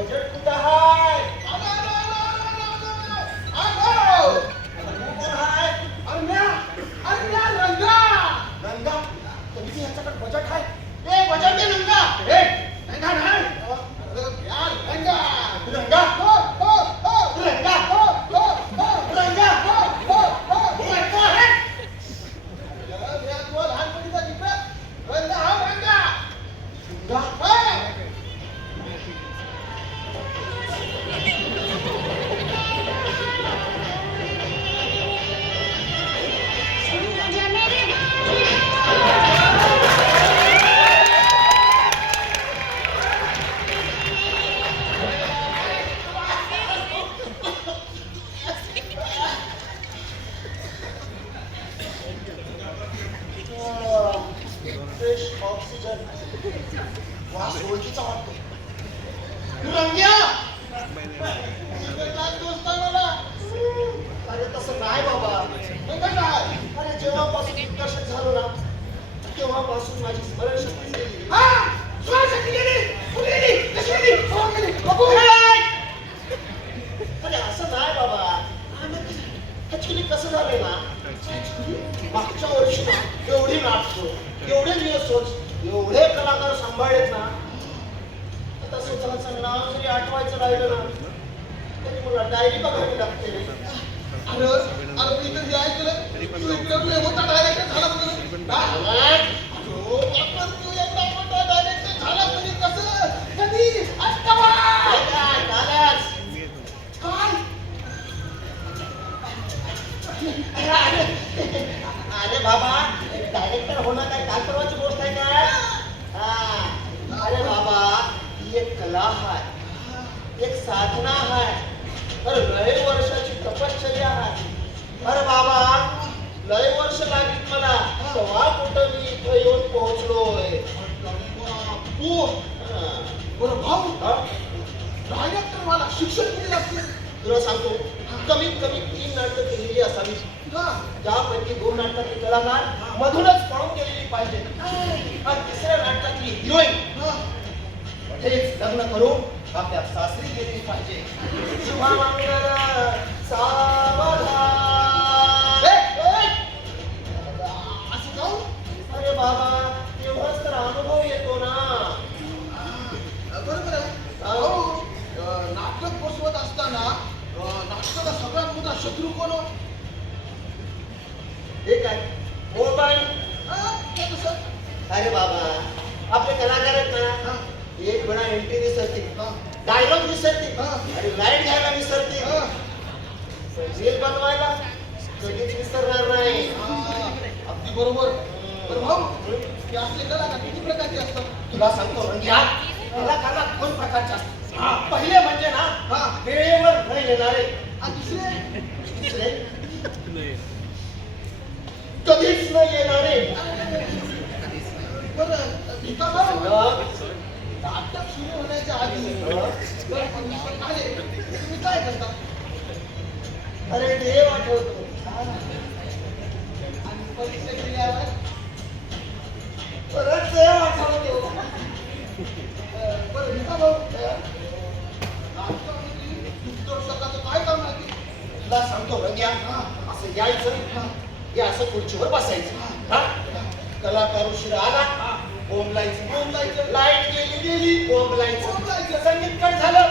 Budget कुठं हाय? रंगा कधी ह्याच्याकडे बजेट आहे? ए बजेट दे रंगा. ए रंगा नाही. यार रंगा. रंगा. रंगा. रंगा. रंगा है. तू लहानपणीचा मित्र रंगा हा रंगा. रंगा. फ्रेश ऑक्सिजन वास ओळखीचा वाटतो. रंग्या दोस्त मला. अरे तसं नाही बाबा. अरे जेव्हापासून विकर्षण झालो ना तेव्हापासून माझी स्मरणशक्ती गेली. स्मरणशक्ती गेली. कुठे गेली? कशी गेली? अरे असं नाही बाबा. ऍक्च्युली कसं झालंय ना मागच्या वर्षी ना एवढी नाटकं एवढे रिहर्सल्स एवढे कलाकार सांभाळलेत ना आता स्वतःचं नाव जरी आठवायचं राहिलं ना तरी मला डायरी बघावी लागते. अरे मी तर ऐकलं तू इकडे होता डायरेक्टर झाला म्हणून. तू एवढा मोठा डायरेक्टर झाला तरी कसं कधी काय अरे बाबा डायरेक्टर होणं काय परवाची गोष्ट आहे का? अरे बाबा ही एक कला आहे एक साधना आहे. अरे लय वर्षाची तपश्चर्या आहे. अरे बाबा लय वर्ष लागली मला तेव्हा कुठं मी इथं येऊन पोहोचलोय. बरं भाऊ डायरेक्टर मला शिक्षण किती लागते? तुला सांगतो कमीत कमी 3 नाटकं केलेली असावी. त्यापैकी 2 नाटकातले कलाकार मधूनच पळून गेलेली पाहिजे आणि 3ऱ्या नाटकातली हिरोईन हेच लग्न करून आपल्या सासरी गेलेली पाहिजे. शुभमंगल सावधान. असं जाऊ. अरे बाबा तेव्हाच तर अनुभव येतो ना. बरोबर आहे. नाटक बसवत असताना नाटकाचा सगळ्यात मोठा शत्रू कोण? हे काय मोबाईल. अरे बाबा आपले कलाकार आहेत ना एक वेळा एंट्री विसरते डायलॉग विसरते आणि लाईट घ्यायला विसरते. रील बनवायला कधीच विसरणार नाही. अगदी बरोबर. भाऊ असले कलाकार किती प्रकारचे असतात? तुला सांगतो रंग्या कलाकार 2 प्रकारचे असतात. पहिले म्हणजे ना वेळेवर न येणारे. दुसरे कधीच न येणारे. नाटक सुरू होण्याच्या आधी तुम्ही काय करता? अरे देव आठवतो आणि परीक्षा केल्यावर परत देव आठवतो. बरं भिका भाऊ काय काम आहे? तुला सांगतो रंग्या असं यायचं हे असं खुर्चीवर बसायचं. कलाकार उशीर आला बोंबलायचं लाईट गेली बोंबलायचं संगीत कट झालं